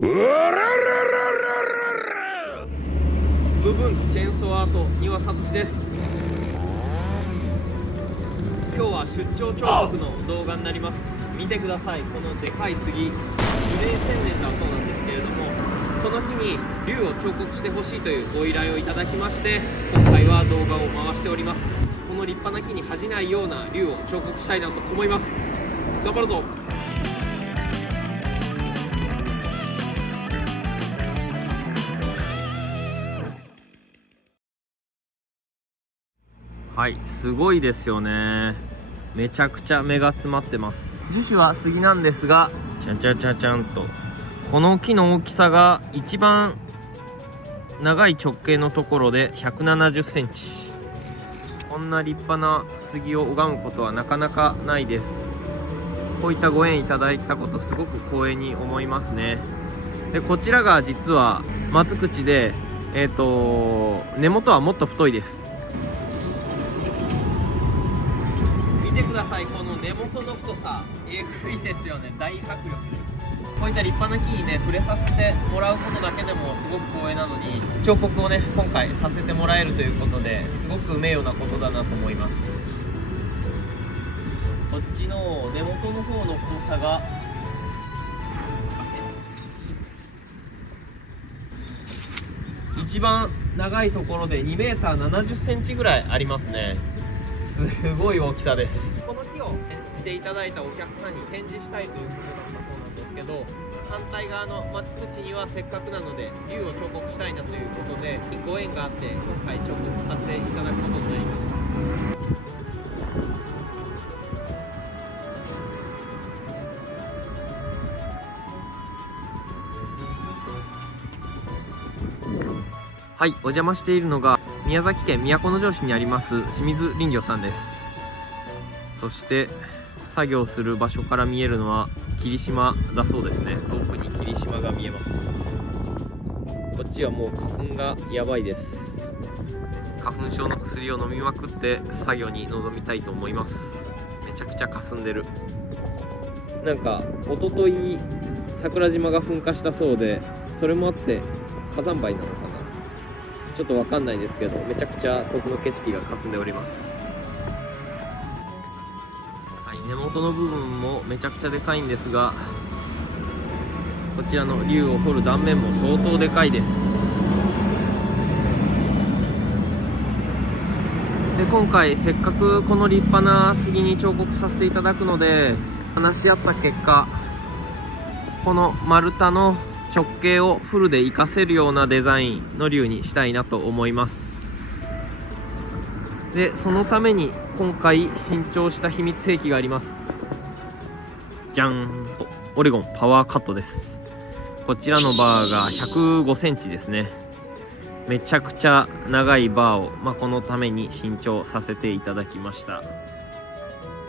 部分チェーンソーアート丹羽聡です。今日は出張彫刻の動画になります。見てください、このでかい杉、樹齢1000年だそうなんですけれども、この木に龍を彫刻してほしいというご依頼をいただきまして、今回は動画を回しております。この立派な木に恥じないような龍を彫刻したいなと思います。頑張るぞ。はい、すごいですよね。めちゃくちゃ芽が詰まってます。樹脂は杉なんですが、ちゃんちゃんちゃんちゃんとこの木の大きさが一番長い直径のところで170センチ。こんな立派な杉を拝むことはなかなかないです。こういったご縁いただいたことすごく光栄に思いますね。でこちらが実は松口で、根元はもっと太いです。見てください、この根元の太さ、えぐいですよね。大迫力です。こういった立派な木にね触れさせてもらうことだけでもすごく光栄なのに、彫刻をね今回させてもらえるということですごく名誉なことだなと思います。こっちの根元の方の太さが一番長いところで 2m70cm ぐらいありますね。すごい大きさです。この木を、来ていただいたお客さんに展示したいということだったそうなんですけど、反対側の松口にはせっかくなので龍を彫刻したいなということでご縁があって今回彫刻させていただくことになりました。はい、お邪魔しているのが宮崎県都城市にあります清水林業さんです。そして作業する場所から見えるのは霧島だそうですね。遠くに霧島が見えます。こっちはもう花粉がやばいです。花粉症の薬を飲みまくって作業に臨みたいと思います。めちゃくちゃ霞んでる。なんか一昨日桜島が噴火したそうで、それもあって火山灰なのかな、ちょっとわかんないですけど、めちゃくちゃ遠くの景色が霞んでおります。はい、根元の部分もめちゃくちゃでかいんですが、こちらの龍を彫る断面も相当でかいです。で今回せっかくこの立派な杉に彫刻させていただくので、話し合った結果、この丸太の直径をフルで活かせるようなデザインの龍にしたいなと思います。でそのために今回新調した秘密兵器があります。じゃん、オレゴンパワーカットです。こちらのバーが105センチですね。めちゃくちゃ長いバーを、このために新調させていただきました。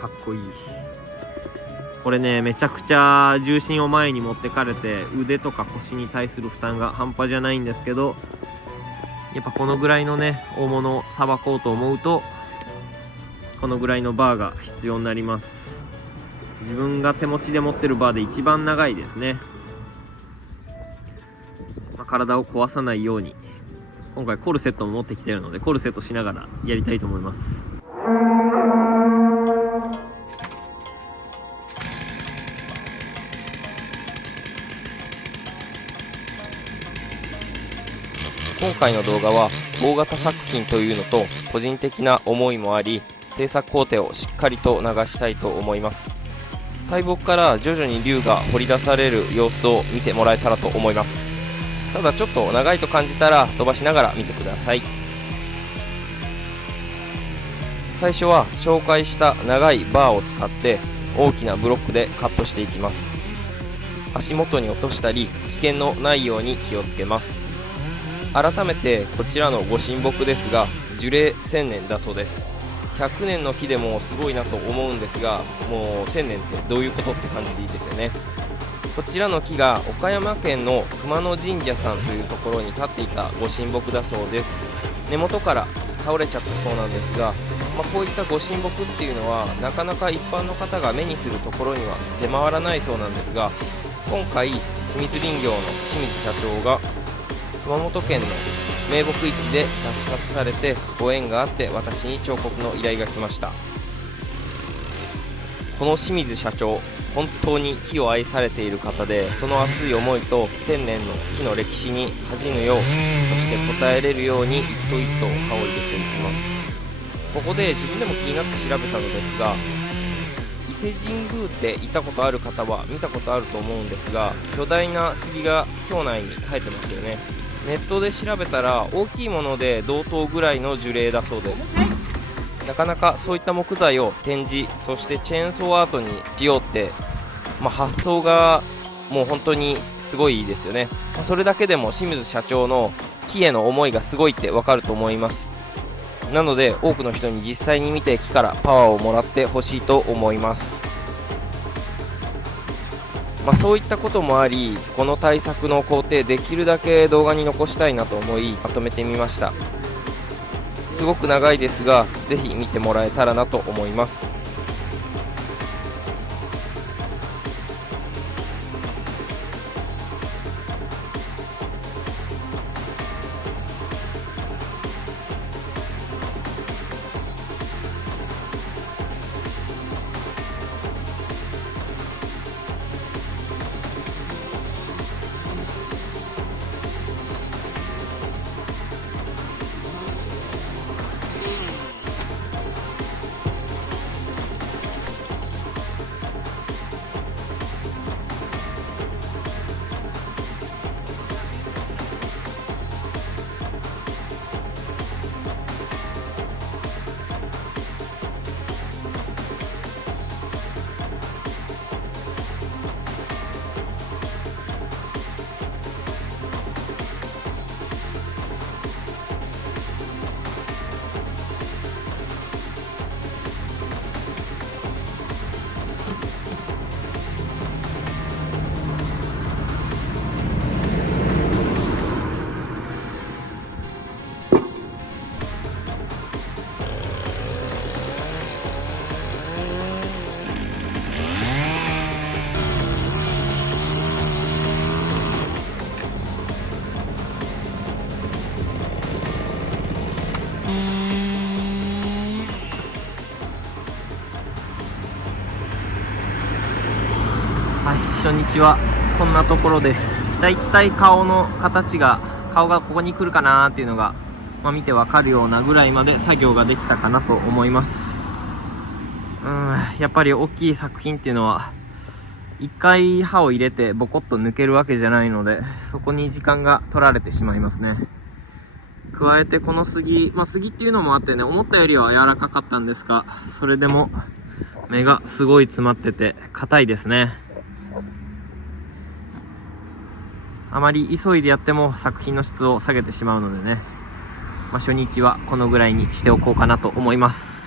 かっこいい。これね、めちゃくちゃ重心を前に持ってかれて腕とか腰に対する負担が半端じゃないんですけど、やっぱこのぐらいのね大物をさばこうと思うとこのぐらいのバーが必要になります。自分が手持ちで持ってるバーで一番長いですね。体を壊さないように今回コルセットも持ってきてるので、コルセットしながらやりたいと思います。今回の動画は大型作品というのと個人的な思いもあり、制作工程をしっかりと流したいと思います。大木から徐々に龍が掘り出される様子を見てもらえたらと思います。ただちょっと長いと感じたら飛ばしながら見てください。最初は紹介した長いバーを使って大きなブロックでカットしていきます。足元に落としたり危険のないように気をつけます。改めてこちらのご神木ですが樹齢1000年だそうです。100年の木でもすごいなと思うんですが、もう1000年ってどういうことって感じですよね。こちらの木が岡山県の熊野神社さんというところに立っていたご神木だそうです。根元から倒れちゃったそうなんですが、こういったご神木っていうのはなかなか一般の方が目にするところには出回らないそうなんですが、今回清水林業の清水社長が熊本県の名木市で落札されて、ご縁があって私に彫刻の依頼が来ました。この清水社長、本当に木を愛されている方で、その熱い思いと1000年の木の歴史に恥じぬよう、そして応えれるように一頭一頭刃を入れていきます。ここで自分でも気になって調べたのですが、伊勢神宮って行ったことある方は見たことあると思うんですが、巨大な杉が境内に生えてますよね。ネットで調べたら大きいもので同等ぐらいの樹齢だそうです。なかなかそういった木材を展示、そしてチェーンソーアートにしようって、発想がもう本当にすごいですよね。それだけでも清水社長の木への思いがすごいってわかると思います。なので多くの人に実際に見て木からパワーをもらってほしいと思います。そういったこともあり、この対策の工程できるだけ動画に残したいなと思いまとめてみました。すごく長いですが、ぜひ見てもらえたらなと思います。はい、初日はこんなところです。だいたい顔がここに来るかなーっていうのが、見てわかるようなぐらいまで作業ができたかなと思います。やっぱり大きい作品っていうのは一回刃を入れてボコッと抜けるわけじゃないので、そこに時間が取られてしまいますね。加えてこの杉、杉っていうのもあってね、思ったよりは柔らかかったんですが、それでも芽がすごい詰まってて硬いですね。あまり急いでやっても作品の質を下げてしまうのでね、初日はこのぐらいにしておこうかなと思います。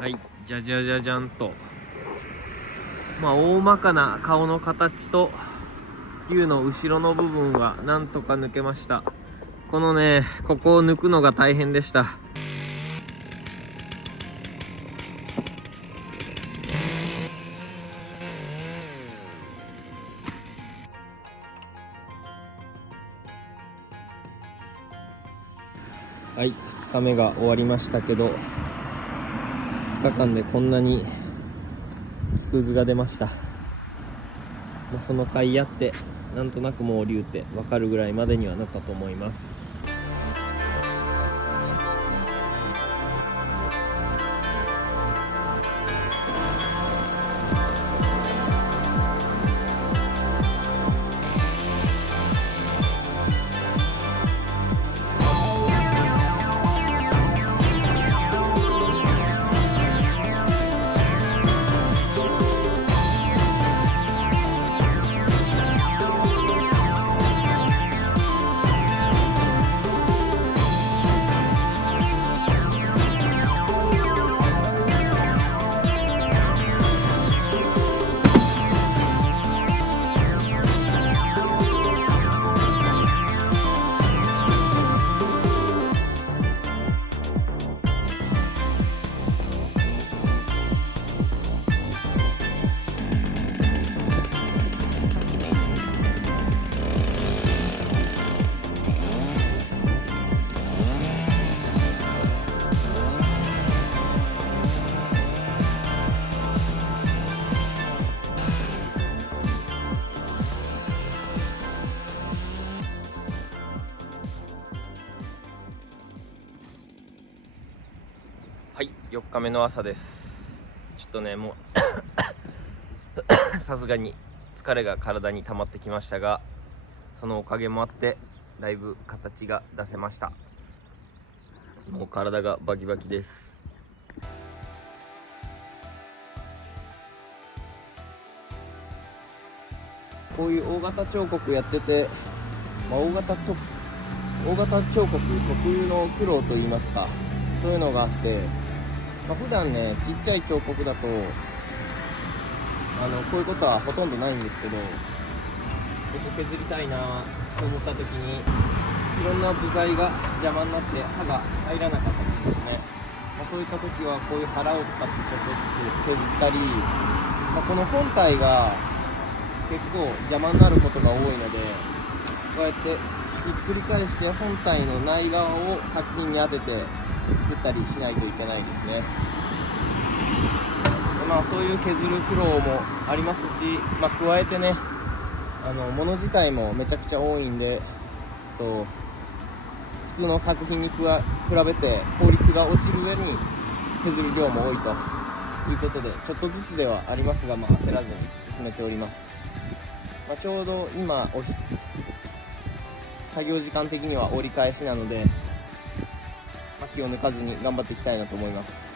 はい、じゃじゃじゃじゃんと、大まかな顔の形と竜の後ろの部分はなんとか抜けました。このね、ここを抜くのが大変でした。はい、2日目が終わりましたけど、2日間でこんなに木くずが出ました。その回やってなんとなくもう竜って分かるぐらいまでにはなったと思います。はい、4日目の朝です。ちょっとね、もうさすがに疲れが体に溜まってきましたが、そのおかげもあってだいぶ形が出せました。もう体がバキバキです。こういう大型彫刻やってて、大型彫刻特有の苦労といいますか、そういうのがあって、普段ね、ちっちゃい彫刻だとこういうことはほとんどないんですけど、ここ削りたいなと思った時にいろんな部材が邪魔になって刃が入らなかったりしますね。そういった時はこういう腹を使ってちょっとずつ削ったり、この本体が結構邪魔になることが多いので、こうやってひっくり返して本体の内側を作品に当てて作ったりしないといけないですね。そういう削る苦労もありますし、加えてね、物自体もめちゃくちゃ多いんで、普通の作品に比べて効率が落ちる上に削る量も多いということで、ちょっとずつではありますが、焦らずに進めております。ちょうど今作業時間的には折り返しなので、気を抜かずに頑張っていきたいなと思います。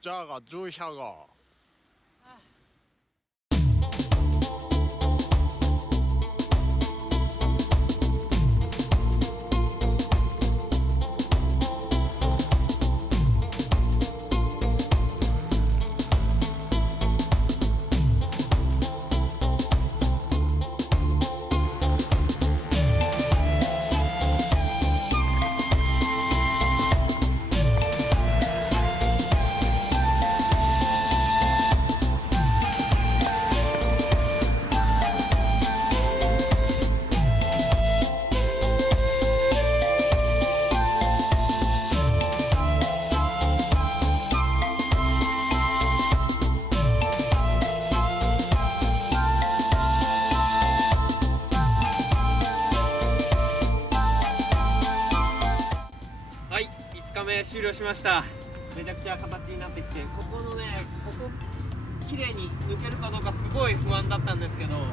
자가 주샤가はい、5日目終了しました。めちゃくちゃ形になってきて、ここのね、ここ綺麗に抜けるかどうかすごい不安だったんですけど、も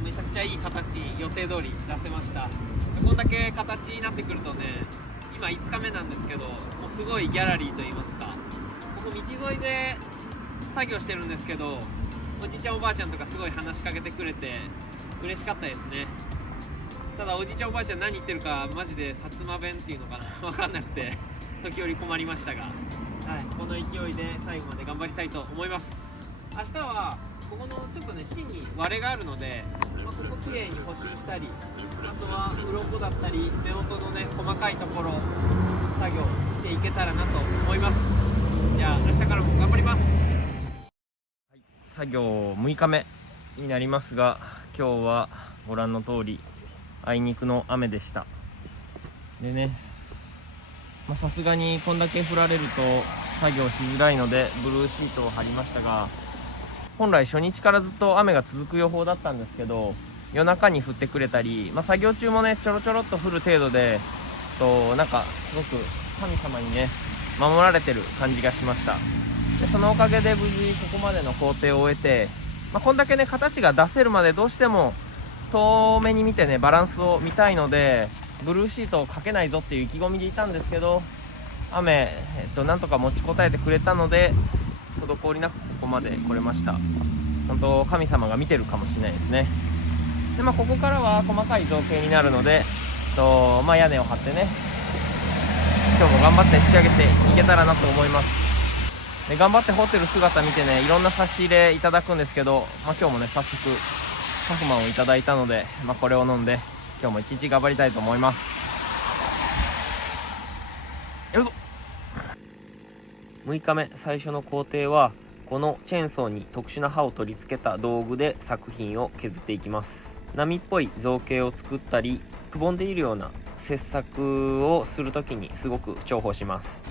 うめちゃくちゃいい形、予定通り出せました。こんだけ形になってくるとね、今5日目なんですけど、もうすごいギャラリーといいますか、ここ道沿いで作業してるんですけど、おじいちゃんおばあちゃんとかすごい話しかけてくれて嬉しかったですね。ただおじいちゃんおばあちゃん何言ってるかマジで薩摩弁っていうのかな分かんなくて時折困りましたが、はい、この勢いで最後まで頑張りたいと思います。明日はここのちょっとね芯に割れがあるので、ここきれいに補修したり、あとは鱗だったり目元のね細かいところ作業していけたらなと思います。じゃあ明日からも頑張ります。はい、作業6日目になりますが、今日はご覧の通りあいにくの雨でした。でね、さすがにこんだけ降られると作業しづらいのでブルーシートを貼りましたが、本来初日からずっと雨が続く予報だったんですけど、夜中に降ってくれたり、作業中もねちょろちょろっと降る程度で、なんかすごく神様にね守られてる感じがしました。でそのおかげで無事ここまでの工程を終えて、こんだけね形が出せるまでどうしても遠目に見てねバランスを見たいので、ブルーシートをかけないぞっていう意気込みでいたんですけど、雨、なんとか持ちこたえてくれたので滞りなくここまで来れました。本当神様が見てるかもしれないですね。でここからは細かい造形になるので、屋根を張ってね今日も頑張って仕上げていけたらなと思います。で頑張って掘ってる姿見てねいろんな差し入れいただくんですけど、今日もね早速カフマンをいただいたので、これを飲んで今日も一日頑張りたいと思います。やるぞ。6日目最初の工程はこのチェーンソーに特殊な刃を取り付けた道具で作品を削っていきます。波っぽい造形を作ったりくぼんでいるような切削をするときにすごく重宝します。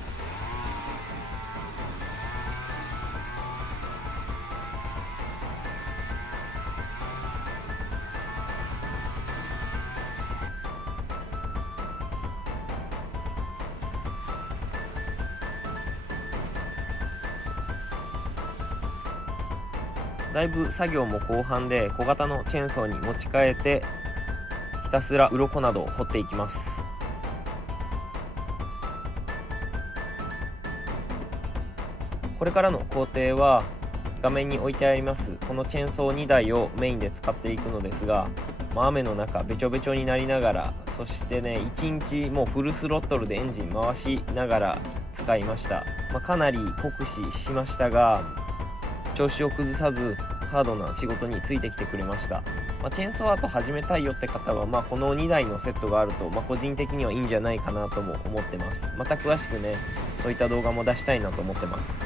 だいぶ作業も後半で小型のチェーンソーに持ち替えてひたすら鱗などを掘っていきます。これからの工程は画面に置いてありますこのチェーンソー2台をメインで使っていくのですが、雨の中べちょべちょになりながら、そしてね1日もうフルスロットルでエンジン回しながら使いました。かなり酷使しましたが調子を崩さずハードな仕事についてきてくれました。チェーンソーアート始めたいよって方は、この2台のセットがあると、個人的にはいいんじゃないかなとも思ってます。また詳しくねそういった動画も出したいなと思ってます。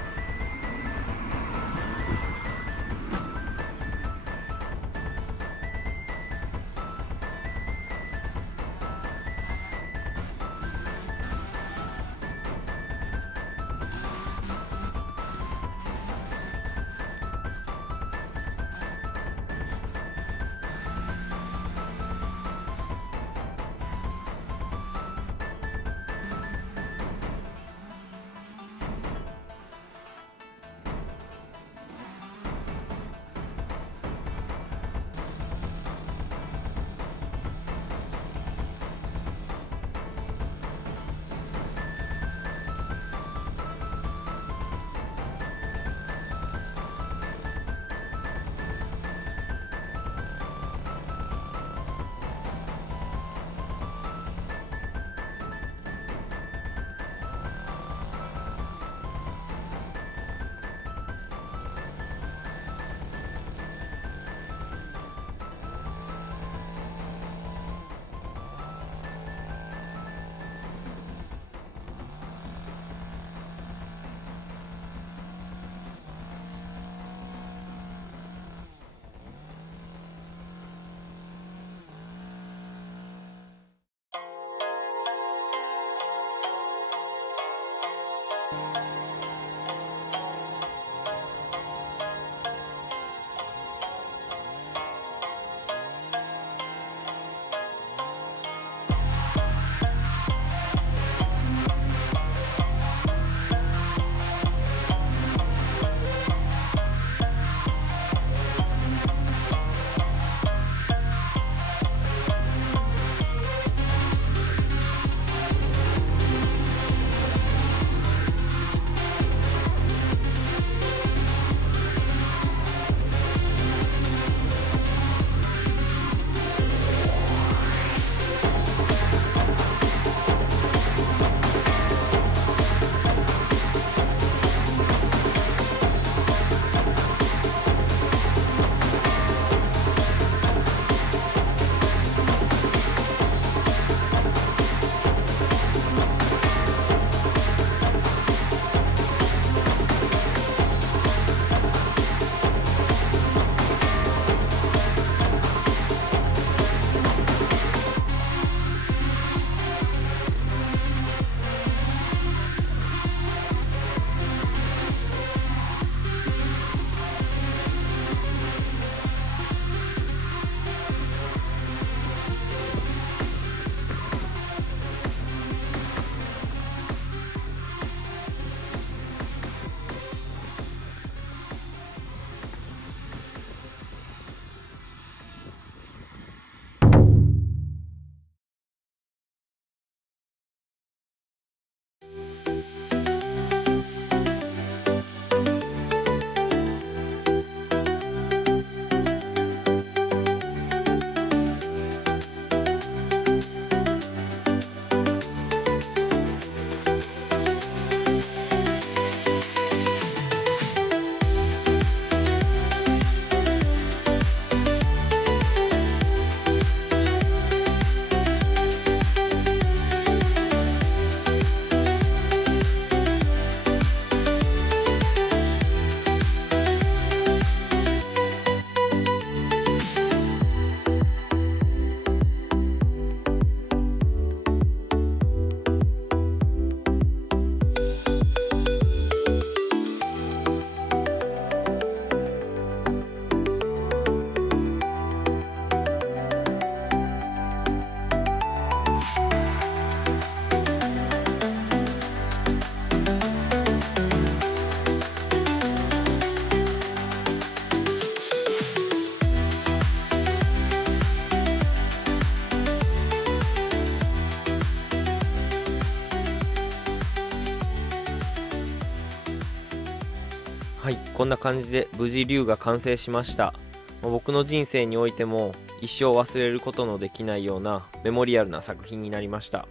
はい、こんな感じで無事竜が完成しました。僕の人生においても一生忘れることのできないようなメモリアルな作品になりました。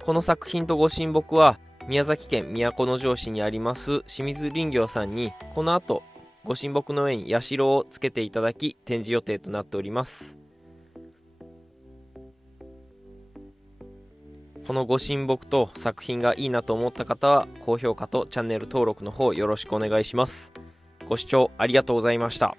この作品とご神木は宮崎県都城市にあります清水林業さんにこの後ご神木の上に社をつけていただき展示予定となっております。このご神木と作品がいいなと思った方は高評価とチャンネル登録の方よろしくお願いします。ご視聴ありがとうございました。